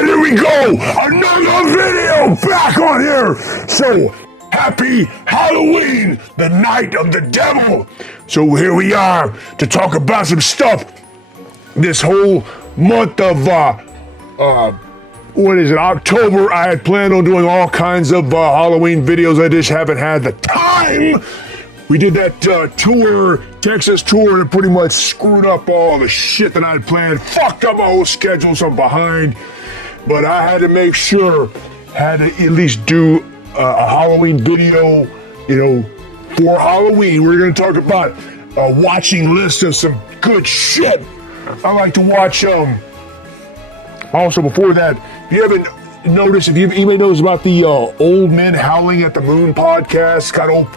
right, here we go. Another video back on here. So, happy Halloween, the night of the devil. So here we are to talk about some stuff. This whole month of, October, I had planned on doing all kinds of Halloween videos. I just haven't had the time. We did that Texas tour, and it pretty much screwed up all the shit that I had planned. Fucked up my whole schedule, so I'm behind. But I had to make sure, had to at least do a Halloween video, for Halloween. We're going to talk about a watching list of some good shit. I like to watch, also before that, if you haven't noticed, if anybody knows about the Old Men Howling at the Moon podcast, got old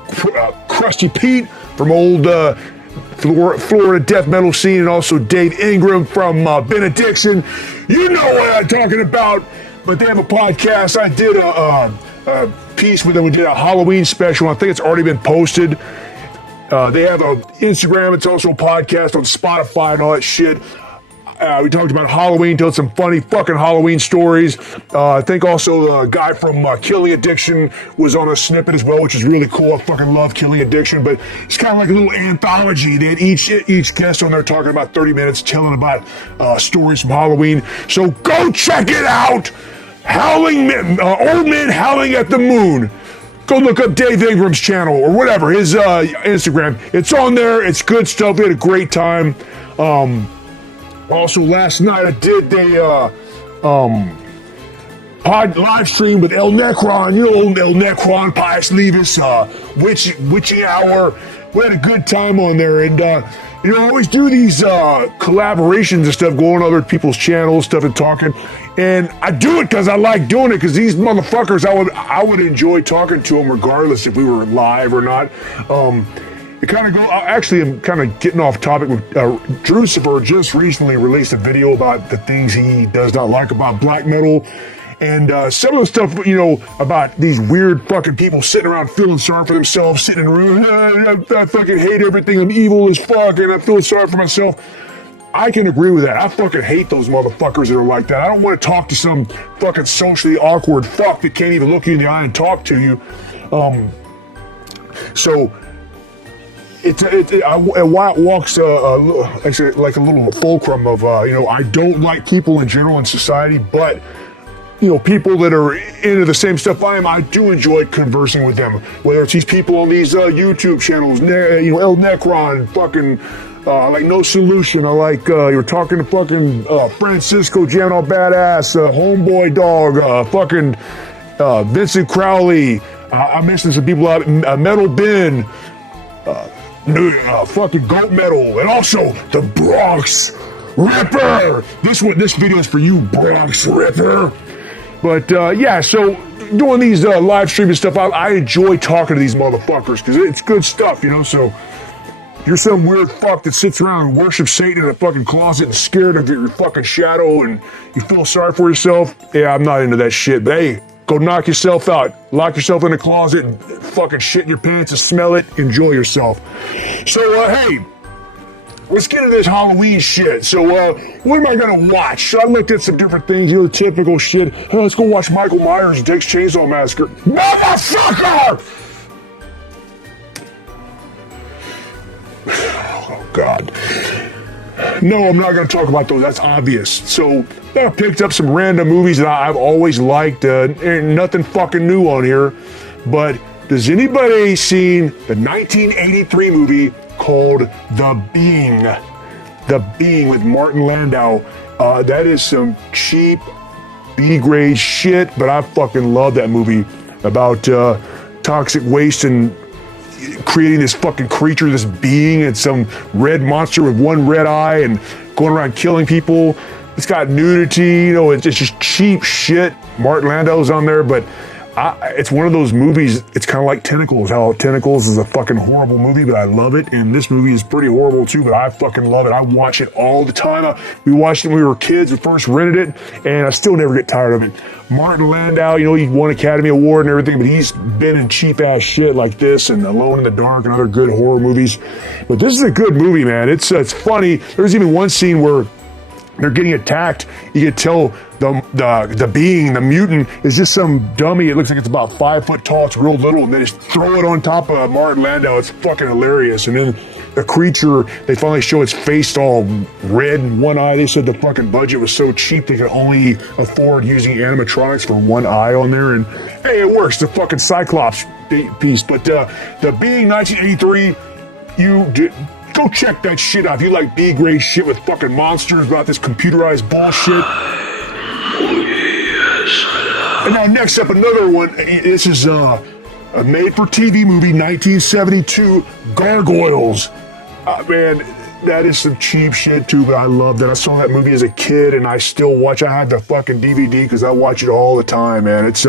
Krusty Pete from old Florida death metal scene, and also Dave Ingram from Benediction. You know what I'm talking about. But they have a podcast. I did a piece with them. We did a Halloween special. I think it's already been posted. They have an Instagram. It's also a podcast on Spotify and all that shit. We talked about Halloween, told some funny fucking Halloween stories. I think also a guy from Killing Addiction was on a snippet as well, which is really cool. I fucking love Killing Addiction, but it's kind of like a little anthology. They had each guest on there talking about 30 minutes, telling about stories from Halloween. So go check it out. Howling Men, Old Men Howling at the Moon. Go look up Dave Ingram's channel or whatever, his Instagram. It's on there. It's good stuff. We had a great time. Also, last night I did the live stream with El Necron. You know, El Necron, Pius Levis, Witching Hour. We had a good time on there. And, I always do these collaborations and stuff, going on other people's channels, stuff and talking. And I do it because I like doing it, because these motherfuckers, I would enjoy talking to them regardless if we were live or not. It kind of actually, I'm kind of getting off topic. Drucifer just recently released a video about the things he does not like about black metal. And some of the stuff, about these weird fucking people sitting around feeling sorry for themselves, sitting in a room, I fucking hate everything, I'm evil as fuck, and I'm feeling sorry for myself. I can agree with that. I fucking hate those motherfuckers that are like that. I don't want to talk to some fucking socially awkward fuck that can't even look you in the eye and talk to you. So... It walks actually like a little fulcrum of I don't like people in general in society, but people that are into the same stuff I am, I do enjoy conversing with them. Whether it's these people on these YouTube channels, El Necron, fucking like No Solution. I like you're talking to fucking Francisco jamming all badass, Homeboy Dog, fucking Vincent Crowley. I'm missing some people out. Metal Ben. Fucking goat metal, and also the Bronx Ripper. This video is for you, Bronx Ripper. But so doing these live streaming stuff, I enjoy talking to these motherfuckers because it's good stuff, So if you're some weird fuck that sits around and worships Satan in a fucking closet and scared of your fucking shadow and you feel sorry for yourself, I'm not into that shit. But hey, go knock yourself out. Lock yourself in a closet and fucking shit in your pants and smell it. Enjoy yourself. So, hey, let's get into this Halloween shit. So, what am I going to watch? So I looked at some different things, the typical shit. Hey, let's go watch Michael Myers and Texas Chainsaw Massacre. Motherfucker! Oh, God. No, I'm not going to talk about those. That's obvious. So I picked up some random movies that I've always liked. Nothing fucking new on here. But does anybody seen the 1983 movie called The Being? The Being with Martin Landau. That is some cheap B-grade shit, but I fucking love that movie about toxic waste and creating this fucking creature, this being, and some red monster with one red eye and going around killing people. It's got nudity, it's just cheap shit. Martin Landau's on there, but it's one of those movies, it's kind of like Tentacles, how Tentacles is a fucking horrible movie, but I love it, and this movie is pretty horrible too, but I fucking love it. I watch it all the time. We watched it when we were kids, we first rented it, and I still never get tired of it. Martin Landau, he won Academy Award and everything, but he's been in cheap-ass shit like this and Alone in the Dark and other good horror movies. But this is a good movie, man. It's funny. There's even one scene where they're getting attacked. You can tell the being, the mutant, is just some dummy. It looks like it's about 5 foot tall. It's real little, and they just throw it on top of Martin Landau. It's fucking hilarious. And then the creature, they finally show its face all red and one eye. They said the fucking budget was so cheap they could only afford using animatronics for one eye on there. And hey, it works. The fucking Cyclops piece. But the being 1983, go check that shit out. If you like B-grade shit with fucking monsters about this computerized bullshit. And now next up, another one. This is a made-for-TV movie, 1972, Gargoyles. Man, that is some cheap shit too, but I loved it. I saw that movie as a kid, and I still watch. I have the fucking DVD because I watch it all the time, man. It's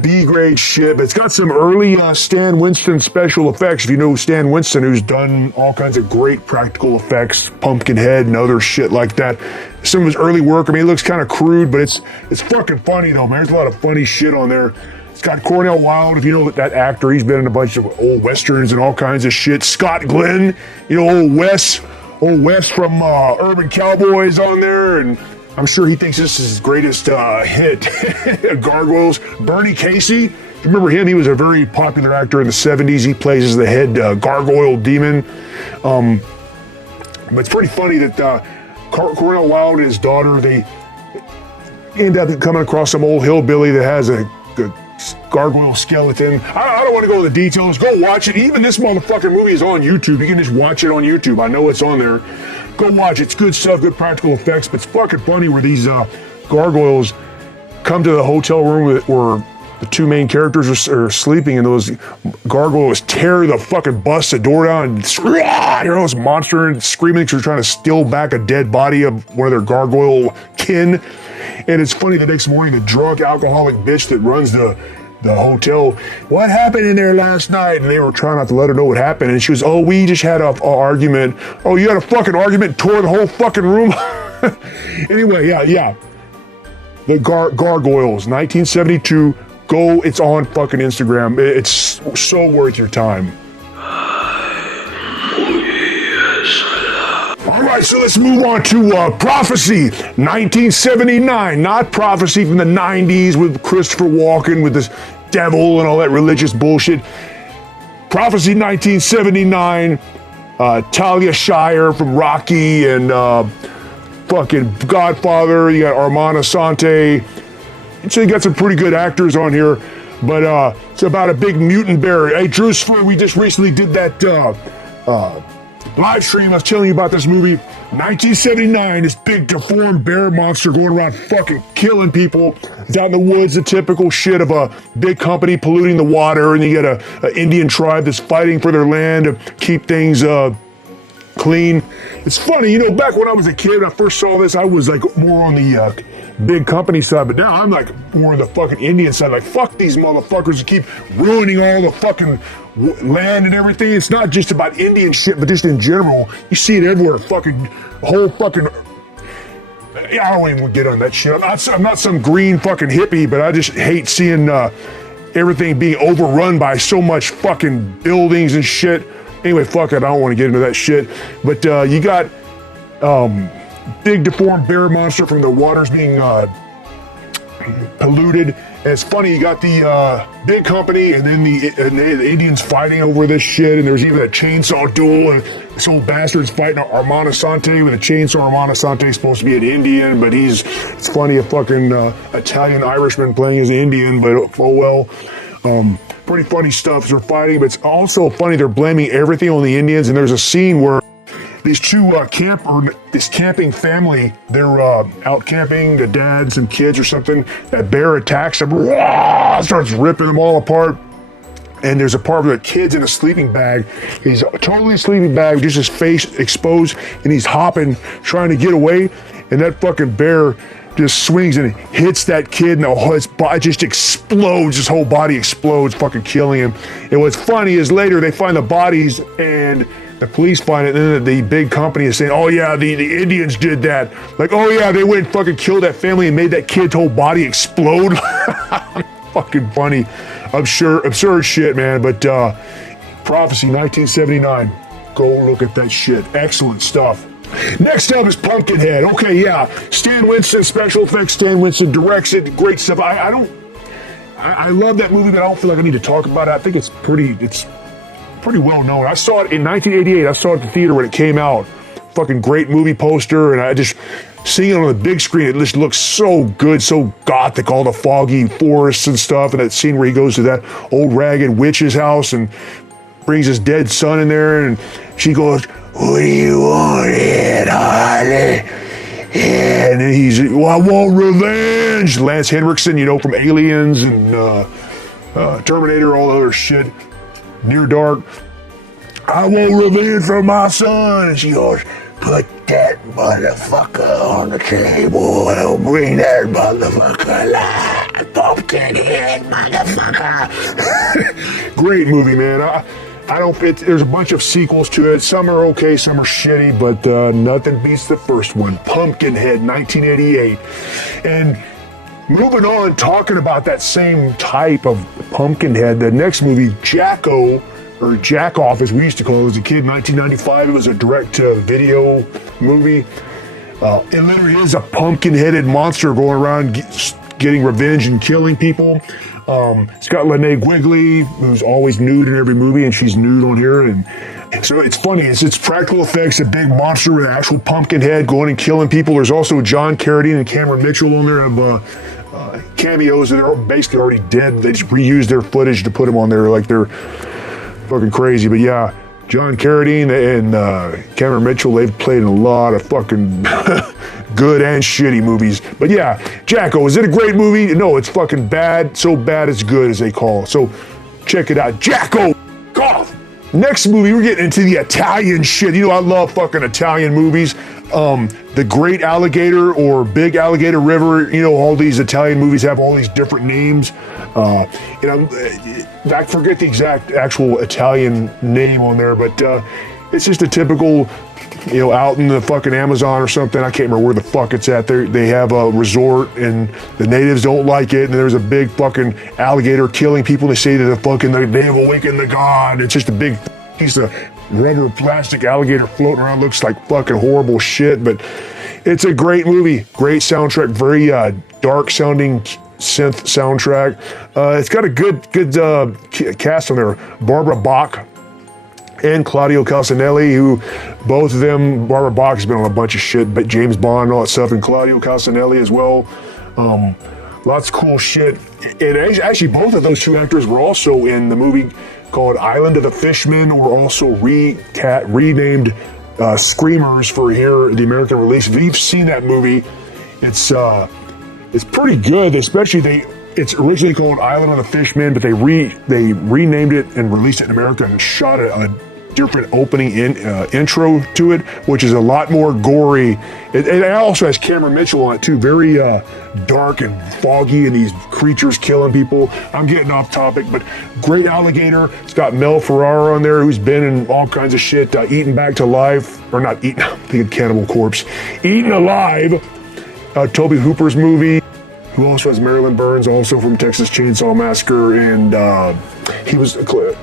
B-grade shit, but it's got some early Stan Winston special effects. If you know Stan Winston, who's done all kinds of great practical effects, Pumpkinhead and other shit like that. Some of his early work, I mean, it looks kind of crude, but it's fucking funny though, man. There's a lot of funny shit on there. It's got Cornell Wilde, if you know that actor. He's been in a bunch of old westerns and all kinds of shit. Scott Glenn, you know, old Wes from Urban Cowboys on there, and I'm sure he thinks this is his greatest hit. Gargoyles. Bernie Casey, you remember him? He was a very popular actor in the 70s. He plays as the head gargoyle demon. But it's pretty funny that Cornell Wilde and his daughter, they end up coming across some old hillbilly that has a gargoyle skeleton. I don't want to go into the details. Go watch it. Even this motherfucking movie is on YouTube. You can just watch it on YouTube. I know it's on there. Go watch it. It's good stuff, good practical effects, but it's fucking funny where these gargoyles come to the hotel room where the two main characters are sleeping, and those gargoyles tear the fucking busted door down and hear those monsters screaming because they're trying to steal back a dead body of one of their gargoyle kin. And it's funny, the next morning, the drunk alcoholic bitch that runs the hotel, what happened in there last night? And they were trying not to let her know what happened. And she was, oh, we just had an argument. Oh, you had a fucking argument, tore the whole fucking room? Anyway, yeah. The Gargoyles, 1972. Go, it's on fucking Instagram. It's so worth your time. All right, so let's move on to Prophecy, 1979. Not Prophecy from the 90s with Christopher Walken with this devil and all that religious bullshit. Prophecy, 1979. Talia Shire from Rocky and fucking Godfather. You got Armand Assante. So you got some pretty good actors on here. But it's about a big mutant bear. Hey, Drew Sphere, we just recently did that live stream. I was telling you about this movie. 1979, this big deformed bear monster going around fucking killing people down in the woods, the typical shit of a big company polluting the water, and you got an Indian tribe that's fighting for their land to keep things clean. It's funny, you know, back when I was a kid, when I first saw this, I was like more on the big company side, but now I'm like more on the fucking Indian side. Like, fuck these motherfuckers that keep ruining all the fucking land and everything. It's not just about Indian shit, but just in general. You see it everywhere. Fucking whole fucking. I don't even get on that shit. I'm not some green fucking hippie, but I just hate seeing everything being overrun by so much fucking buildings and shit. Anyway, fuck it. I don't want to get into that shit. But you got big deformed bear monster from the waters being polluted. And it's funny, you got the big company and then the Indians fighting over this shit, and there's even a chainsaw duel, and this old bastard's fighting Armand Assante with a chainsaw. Armand Assante is supposed to be an Indian, but it's funny, a fucking Italian Irishman playing as an Indian, but oh well. Pretty funny stuff. They're fighting, but it's also funny, they're blaming everything on the Indians, and there's a scene where these two this camping family, they're out camping, the dad, some kids or something. That bear attacks them, starts ripping them all apart. And there's a part where the kid's in a sleeping bag. He's totally in a sleeping bag, just his face exposed, and he's hopping, trying to get away. And that fucking bear just swings and hits that kid, and his body just explodes. His whole body explodes, fucking killing him. And what's funny is later they find the bodies, and the police find it, and then the big company is saying, oh yeah, the Indians did that. Like, oh yeah, they went and fucking killed that family and made that kid's whole body explode. Fucking funny. Absurd shit, man. But Prophecy, 1979. Go look at that shit. Excellent stuff. Next up is Pumpkinhead. Okay, yeah, Stan Winston, special effects. Stan Winston directs it. Great stuff. I love that movie, but I don't feel like I need to talk about it. I think it's pretty well known. I saw it in 1988. I saw it at the theater when it came out. Fucking great movie poster, and I just seeing it on the big screen. It just looks so good, so gothic. All the foggy forests and stuff, and that scene where he goes to that old ragged witch's house and brings his dead son in there, and she goes, "What do you want, Ed Harley?" And then he's, "Well, I want revenge." Lance Henriksen, from Aliens and Terminator, all the other shit. Near Dark. "I want revenge for my son." And she goes, "Put that motherfucker on the table. I'll bring that motherfucker alive. Pumpkinhead, motherfucker." Great movie, man. There's a bunch of sequels to it. Some are okay, some are shitty, but nothing beats the first one. Pumpkinhead, 1988. And moving on, talking about that same type of Pumpkinhead, the next movie, Jacko, or Jack Off as we used to call it as a kid, 1995. It was a direct-to-video movie. It literally is a pumpkin-headed monster going around getting revenge and killing people. It's got Linnea Quigley, who's always nude in every movie, and she's nude on here. And so it's funny. It's practical effects, a big monster with an actual pumpkin head going and killing people. There's also John Carradine and Cameron Mitchell on there of cameos that are basically already dead. They just reused their footage to put them on there like they're fucking crazy. But yeah, John Carradine and Cameron Mitchell, they've played in a lot of fucking good and shitty movies. But yeah, Jacko, is it a great movie? No, it's fucking bad. So bad it's good, as they call it. So check it out. Jacko! Off! Next movie, we're getting into the Italian shit. I love fucking Italian movies. The Great Alligator or Big Alligator River, all these Italian movies have all these different names. I forget the exact actual Italian name on there, but it's just a typical, out in the fucking Amazon or something. I can't remember where the fuck it's at. They have a resort and the natives don't like it, and there's a big fucking alligator killing people. They say that they have awakened the god. It's just a big piece of rubber plastic alligator floating around. Looks like fucking horrible shit, but it's a great movie. Great soundtrack, very dark sounding synth soundtrack. It's got a good cast on there. Barbara Bach and Claudio Calsanelli, who both of them, Barbara Bach has been on a bunch of shit, but James Bond and all that stuff, and Claudio Calsanelli as well. Lots of cool shit. And actually, both of those two actors were also in the movie called Island of the Fishmen, or also renamed Screamers for here, the American release. If you've seen that movie, it's pretty good. Especially it's originally called Island of the Fishmen, but they renamed it and released it in America and shot a different opening intro to it, which is a lot more gory. It also has Cameron Mitchell on it too. Very dark and foggy, and these creatures killing people. I'm getting off topic, but Great Alligator. It's got Mel Ferrara on there, who's been in all kinds of shit. Eaten Back to Life, or not Eaten, I'm thinking Cannibal Corpse. Eaten Alive, Toby Hooper's movie. Who also has Marilyn Burns, also from Texas Chainsaw Massacre, and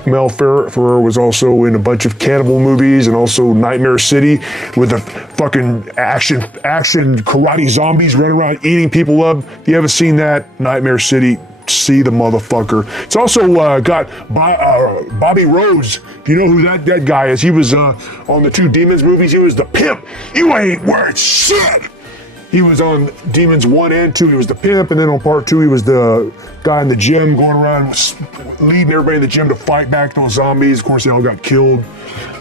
Mel Ferrer was also in a bunch of cannibal movies, and also Nightmare City with the fucking action karate zombies running around eating people up. If you haven't seen that, Nightmare City, see the motherfucker. It's also got Bobby Rhodes. If you know who that guy is, he was on the two Demons movies. He was the pimp. You ain't worth shit. He was on Demons 1 and 2, he was the pimp, and then on part 2, he was the guy in the gym going around leading everybody in the gym to fight back those zombies. Of course, they all got killed.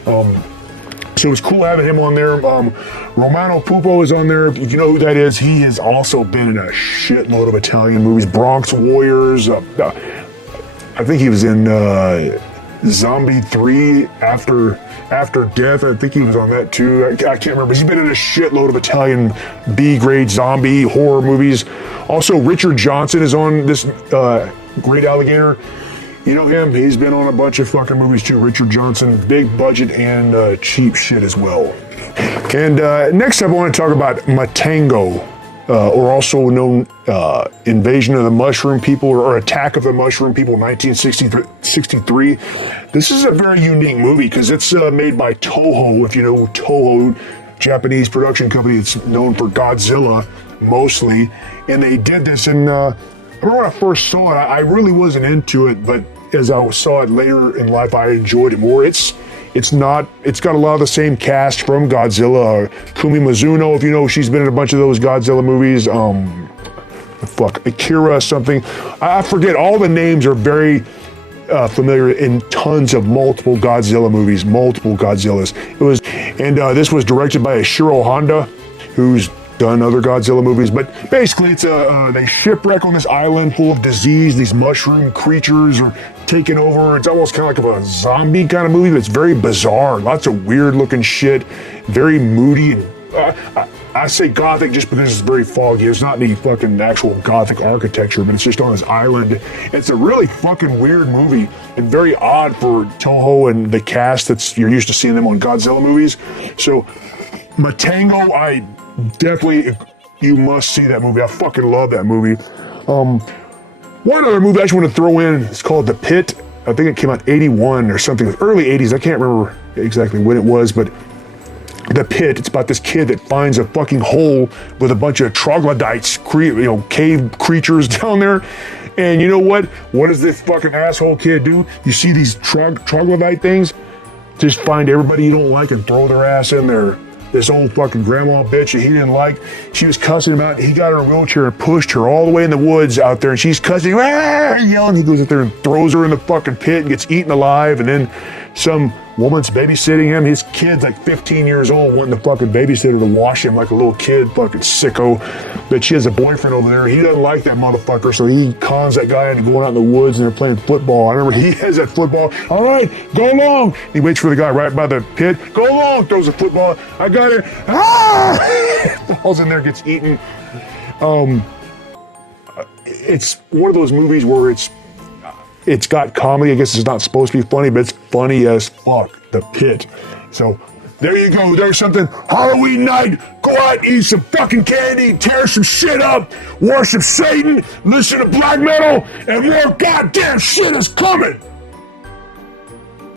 So it's cool having him on there. Romano Pupo is on there. If you know who that is, he has also been in a shitload of Italian movies. Bronx Warriors. I think he was in Zombie 3 After Death. I think he was on that too. I can't remember. He's been in a shitload of Italian B-grade zombie horror movies. Also, Richard Johnson is on this Great Alligator. You know him. He's been on a bunch of fucking movies too. Richard Johnson, big budget and cheap shit as well. And next up, I want to talk about Matango. Or also known Invasion of the Mushroom People or Attack of the Mushroom People, 1963. This is a very unique movie because it's made by Toho. If you know Toho Japanese production company that's known for Godzilla mostly, and they did this. And I remember when I first saw it, I really wasn't into it, but as I saw it later in life, I enjoyed it more. It's got a lot of the same cast from Godzilla. Kumi Mizuno, if you know, she's been in a bunch of those Godzilla movies. Akira something. I forget, all the names are very familiar in tons of multiple Godzilla movies, multiple Godzillas. This was directed by Ishiro Honda, who's done other Godzilla movies. But basically, it's they shipwreck on this island full of disease. These mushroom creatures are taking over. It's almost kind of like a zombie kind of movie, but it's very bizarre. Lots of weird looking shit, very moody. And I say gothic just because it's very foggy. It's not any fucking actual gothic architecture, but it's just on this island. It's a really fucking weird movie and very odd for Toho and the cast you're used to seeing them on Godzilla movies. So Matango, you must see that movie. I fucking love that movie. One other movie I just want to throw in, it's called The Pit. I think it came out 81 or something, early 80s. I can't remember exactly when it was, but The Pit, it's about this kid that finds a fucking hole with a bunch of troglodytes, cave creatures down there. And you know what? What does this fucking asshole kid do? You see these troglodyte things? Just find everybody you don't like and throw their ass in there. This old fucking grandma bitch that he didn't like, she was cussing him out. He got her in a wheelchair and pushed her all the way in the woods out there, and she's cussing, yelling. He goes out there and throws her in the fucking pit and gets eaten alive. And then some woman's babysitting him. His kid's like 15 years old, wanting the fucking babysitter to wash him like a little kid, fucking sicko. But she has a boyfriend over there. He doesn't like that motherfucker, so he cons that guy into going out in the woods and they're playing football. I remember he has that football. All right, go along. He waits for the guy right by the pit. Go along, throws the football. I got it. Falls in there, gets eaten. It's one of those movies where it's got comedy. I guess it's not supposed to be funny, but it's funny as fuck. The Pit. So there you go. There's something. Halloween night. Go out, eat some fucking candy, tear some shit up, worship Satan, listen to black metal, and more goddamn shit is coming.